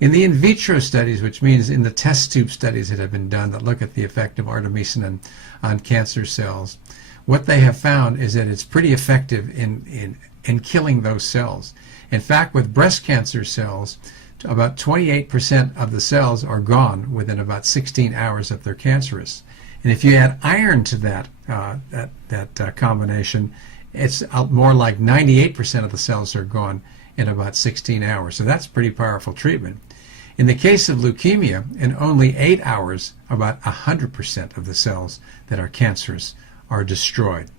In the in vitro studies, which means in the test tube studies that have been done that look at the effect of artemisinin on cancer cells, what they have found is that it's pretty effective in killing those cells. In fact, with breast cancer cells, about 28% of the cells are gone within about 16 hours that they're cancerous. And if you add iron to that combination, it's more like 98% of the cells are gone in about 16 hours. So that's pretty powerful treatment. In the case of leukemia, in only 8 hours, about 100% of the cells that are cancerous are destroyed.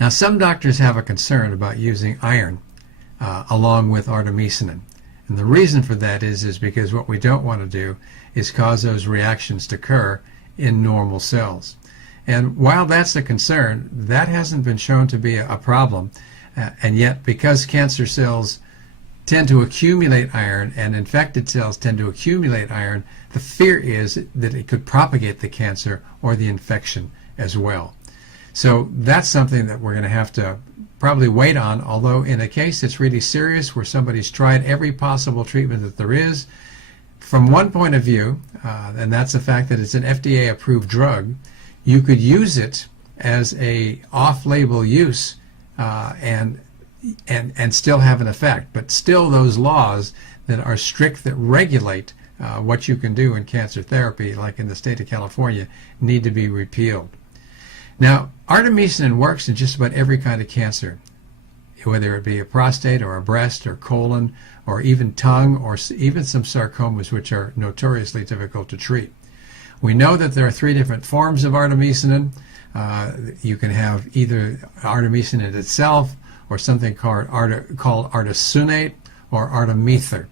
Now, some doctors have a concern about using iron along with artemisinin. And the reason for that is because what we don't want to do is cause those reactions to occur in normal cells. And while that's a concern, that hasn't been shown to be a problem. And yet, because cancer cells tend to accumulate iron and infected cells tend to accumulate iron, the fear is that it could propagate the cancer or the infection as well. So that's something that we're going to have to probably wait on, although in a case that's really serious where somebody's tried every possible treatment that there is, from one point of view, and that's the fact that it's an FDA-approved drug, you could use it as a off-label use and still have an effect. But still those laws that are strict that regulate what you can do in cancer therapy, like in the state of California, need to be repealed. Now, artemisinin works in just about every kind of cancer, whether it be a prostate or a breast or colon or even tongue or even some sarcomas, which are notoriously difficult to treat. We know that there are 3 different forms of artemisinin. You can have either artemisinin itself or something called artesunate or artemether.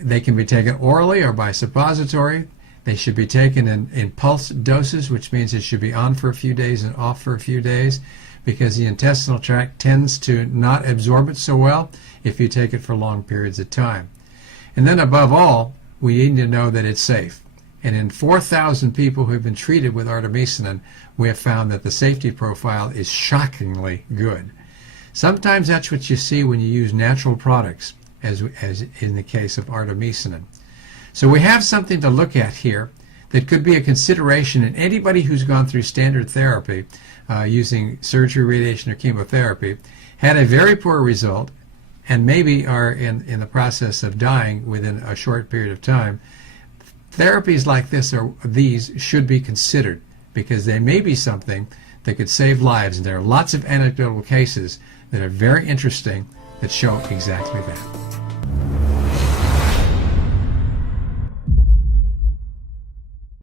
They can be taken orally or by suppository. They should be taken in pulse doses, which means it should be on for a few days and off for a few days, because the intestinal tract tends to not absorb it so well if you take it for long periods of time. And then above all, we need to know that it's safe. And in 4,000 people who have been treated with artemisinin, we have found that the safety profile is shockingly good. Sometimes that's what you see when you use natural products, as in the case of artemisinin. So we have something to look at here that could be a consideration in anybody who's gone through standard therapy using surgery, radiation, or chemotherapy, had a very poor result, and maybe are in the process of dying within a short period of time. Therapies like this or these should be considered, because they may be something that could save lives. And there are lots of anecdotal cases that are very interesting that show exactly that.